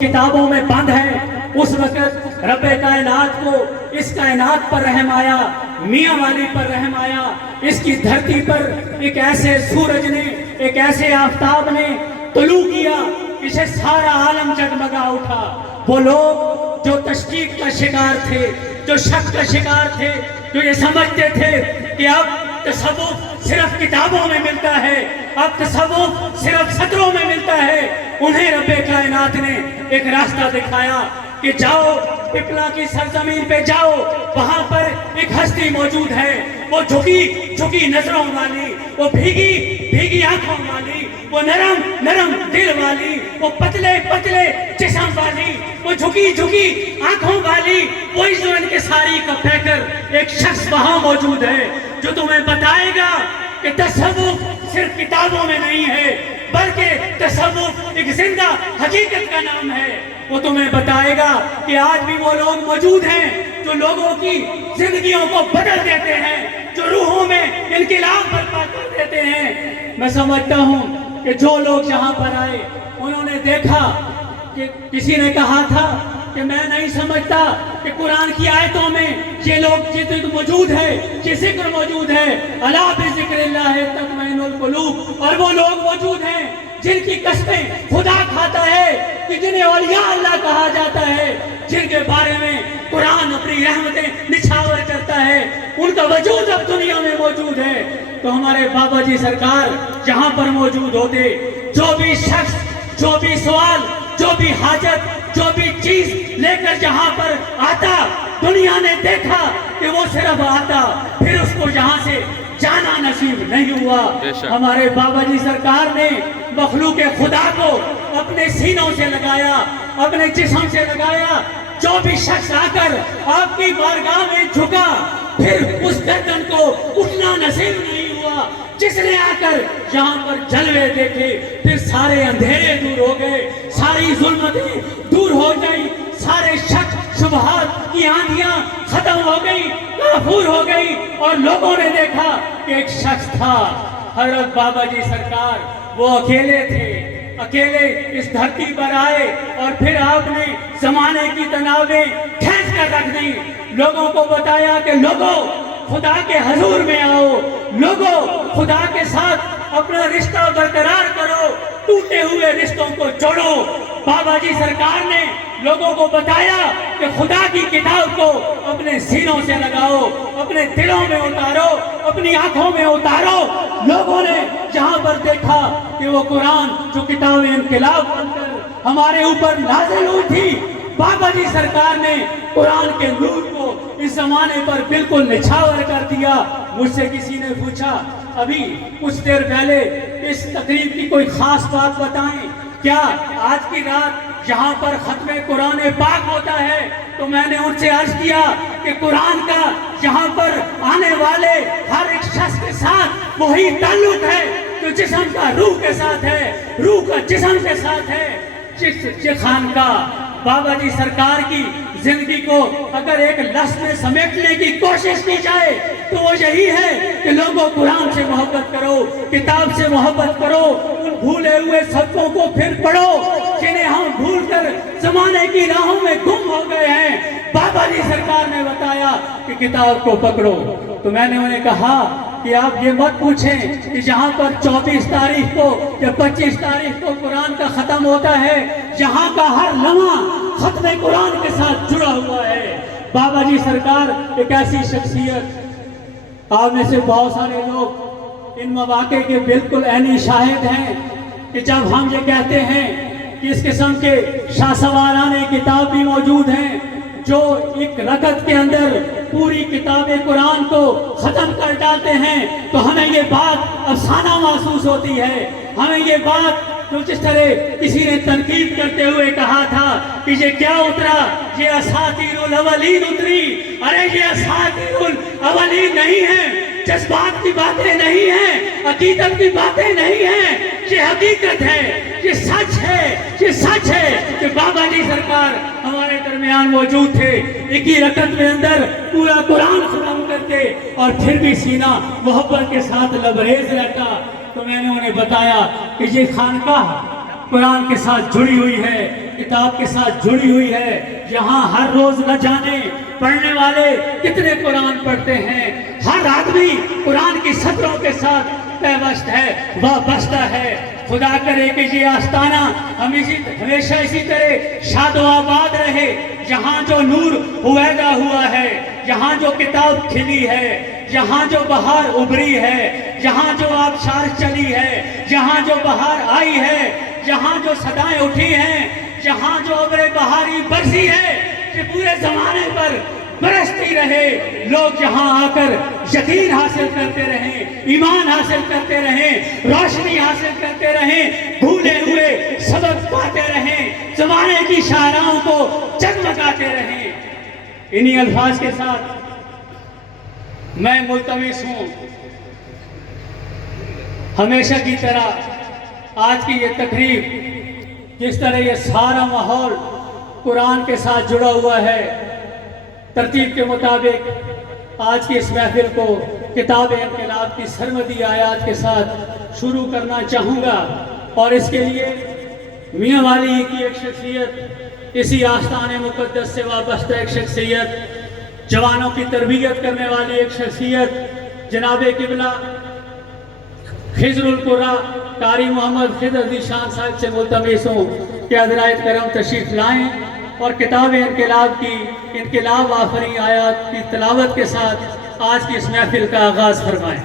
کتابوں میں بند ہے، اس وقت رب کائنات کو اس کائنات پر رحم آیا، میاں والی پر رحم آیا، اس کی دھرتی پر ایک ایسے سورج نے، ایک ایسے آفتاب نے طلوع کیا، اسے سارا عالم جگمگا اٹھا۔ وہ لوگ جو تشکیک کا شکار تھے، جو شک کا شکار تھے، جو یہ سمجھتے تھے کہ اب تصوف صرف کتابوں میں ملتا ہے، اب تصوف صرف سطروں میں ملتا ہے، انہیں رب کائنات نے ایک راستہ دکھایا کہ جاؤ پپلا کی سرزمین پہ جاؤ، وہاں پر ایک ہستی موجود ہے، وہ جھکی نظروں والی، وہ بھیگی آنکھوں والی، وہ نرم دل والی، وہ پتلے جسم والی، وہ جھکی آنکھوں والی، وہ انکساری کا پیکر ایک شخص وہاں موجود ہے جو تمہیں بتائے گا کہ تصوف صرف کتابوں میں نہیں ہے، بلکہ تصوف ایک زندہ حقیقت کا نام ہے۔ وہ تمہیں بتائے گا کہ آج بھی وہ لوگ موجود ہیں جو لوگوں کی زندگیوں کو بدل دیتے ہیں، جو روحوں میں انقلاب برپا کر دیتے ہیں۔ میں سمجھتا ہوں کہ جو لوگ یہاں پر آئے انہوں نے دیکھا کہ کسی نے کہا تھا کہ میں نہیں سمجھتا کہ قرآن کی آیتوں میں یہ لوگ موجود ہے، یہ ذکر موجود ہے، الا بذکر اللہ تطمئن القلوب، اور وہ لوگ موجود ہیں جن کی قسمیں خدا کھاتا ہے، کہ جنہیں اولیاء اللہ کہا جاتا ہے، جن کے بارے میں قرآن اپنی رحمتیں نچھاور کرتا ہے، ان کا وجود اب دنیا میں موجود ہے۔ تو ہمارے بابا جی سرکار جہاں پر موجود ہوتے، جو بھی شخص، جو بھی سوال، جو بھی حاجت، جو بھی چیز لے کر جہاں پر آتا، دنیا نے دیکھا کہ وہ صرف آتا، پھر اس کو یہاں سے جانا نصیب نہیں ہوا۔ ہمارے بابا جی سرکار نے مخلوق خدا کو اپنے سینوں سے لگایا، اپنے جسم سے لگایا۔ جو بھی شخص آ کر آپ کی بارگاہ میں جھکا، پھر اس گردن کو اٹھنا نصیب نہیں ہوا۔ جس نے آ کر یہاں پر جلوے دیکھے، پھر سارے اندھیرے دور ہو گئے، ساری ظلمتیں دور ہو گئی، سارے شک شبہات کی آندھیاں ختم ہو گئی، کافور ہو گئی، اور لوگوں نے دیکھا کہ ایک شخص تھا، حضرت بابا جی سرکار، وہ اکیلے تھے، اکیلے اس دھرتی پر آئے، اور پھر آپ نے زمانے کی تنابیں کھینچ کر رکھ دی، لوگوں کو بتایا کہ لوگوں خدا کے حضور میں آؤ، لوگوں خدا کے ساتھ اپنا رشتہ برقرار کرو، ٹوٹے ہوئے رشتوں کو جوڑو۔ بابا جی سرکار نے لوگوں کو بتایا کہ خدا کی کتاب کو اپنے سینوں سے لگاؤ، اپنے دلوں میں اتارو، اپنی آنکھوں میں اتارو۔ لوگوں نے جہاں پر دیکھا کہ وہ قرآن جو کتاب انقلاب بن کر ہمارے اوپر نازل ہوئی تھی، بابا جی سرکار نے قرآن کے نور کو اس زمانے پر بالکل نچھاور کر دیا۔ مجھ سے کسی نے پوچھا ابھی کچھ دیر پہلے اس تقریب کی کوئی خاص بات بتائیں، کیا آج کی رات یہاں پر ختم قرآن پاک ہوتا ہے؟ تو میں نے ان سے عرض کیا کہ قرآن کا یہاں پر آنے والے ہر ایک شخص کے ساتھ وہی تعلق ہے جو جسم کا روح کے ساتھ ہے، روح کا جسم کے ساتھ ہے۔ جس خانقاہ بابا جی سرکار کی زندگی کو اگر ایک لفظ میں سمیٹنے کی کوشش کی جائے تو وہ یہی ہے کہ لوگوں قرآن سے محبت کرو، کتاب سے محبت کرو، ان بھولے ہوئے سبقوں کو پھر پڑھو جنہیں ہم بھول کر زمانے کی راہوں میں گم ہو گئے ہیں۔ بابا جی سرکار نے بتایا کہ کتاب کو پکڑو۔ تو میں نے انہیں کہا کہ آپ یہ مت پوچھیں کہ جہاں پر 24 تاریخ کو یا 25 تاریخ کو قرآن کا ختم ہوتا ہے، یہاں کا ہر لمحہ ختم قرآن کے ساتھ جڑا ہوا ہے۔ بابا جی سرکار ایک ایسی شخصیت، آپ میں سے بہت سارے لوگ ان مواقع کے بالکل عینی شاہد ہیں کہ جب ہم یہ کہتے ہیں کہ اس قسم کے شاہ سوارانہ کتاب بھی موجود ہیں جو ایک رکعت کے اندر پوری کتاب قرآن کو ختم کر ڈالتے ہیں، تو ہمیں یہ بات افسانہ محسوس ہوتی ہے۔ ہمیں یہ بات جو جس طرح کسی نے تنقید کرتے ہوئے کہا تھا کہ یہ کیا اترا، یہ اساطیر الاولین اتری۔ ارے یہ اساطیر الاولین نہیں ہے، جذبات کی باتیں نہیں ہیں، عقیدت کی باتیں نہیں ہیں، یہ حقیقت ہے، یہ سچ ہے، یہ سچ ہے کہ بابا جی سرکار ہمارے درمیان موجود تھے، ایک ہی رکعت میں اندر پورا قرآن ختم کرتے، اور پھر بھی سینہ محبت کے ساتھ لبریز رہتا۔ تو میں نے انہیں بتایا کہ یہ خانقاہ قرآن کے ساتھ جڑی ہوئی ہے، کتاب کے ساتھ جڑی ہوئی ہے، یہاں ہر روز نہ جانے پڑھنے والے کتنے قرآن پڑھتے ہیں، ہر آدمی قرآن کی سطروں کے ساتھ پیوست ہے، وابستہ ہے۔ خدا کرے کہ یہ آستانہ ہمیشہ اسی طرح شاد و آباد رہے، یہاں جو نور ہویدا ہوا ہے، یہاں جو کتاب کھلی ہے، یہاں جو بہار ابری ہے، یہاں جو آبشار چلی ہے، یہاں جو بہار آئی ہے، یہاں جو صدائیں اٹھی ہیں، یہاں جو ابر بہاری برسی ہے، کہ پورے زمانے پر برستی رہے، لوگ یہاں آ کر یقین حاصل کرتے رہیں، ایمان حاصل کرتے رہیں، روشنی حاصل کرتے رہیں، بھولے ہوئے سبق پاتے رہیں، زمانے کی شاہراہوں کو جگمگاتے رہیں۔ انہی الفاظ کے ساتھ میں ملتمس ہوں، ہمیشہ کی طرح آج کی یہ تقریب، جس طرح یہ سارا ماحول قرآن کے ساتھ جڑا ہوا ہے، ترتیب کے مطابق آج کی اس محفل کو کتاب انقلاب کی سرمدی آیات کے ساتھ شروع کرنا چاہوں گا، اور اس کے لیے میاں والی کی ایک شخصیت، اسی آستان مقدس سے وابستہ ایک شخصیت، جوانوں کی تربیت کرنے والی ایک شخصیت، جناب قبلہ خضر القرآ قاری محمد خضر علی شان صاحب سے ملتمس ہوں کہ حضرات کرم تشریف لائیں اور کتاب انقلاب کی انقلاب آفریں آیات کی تلاوت کے ساتھ آج کی اس محفل کا آغاز فرمائیں۔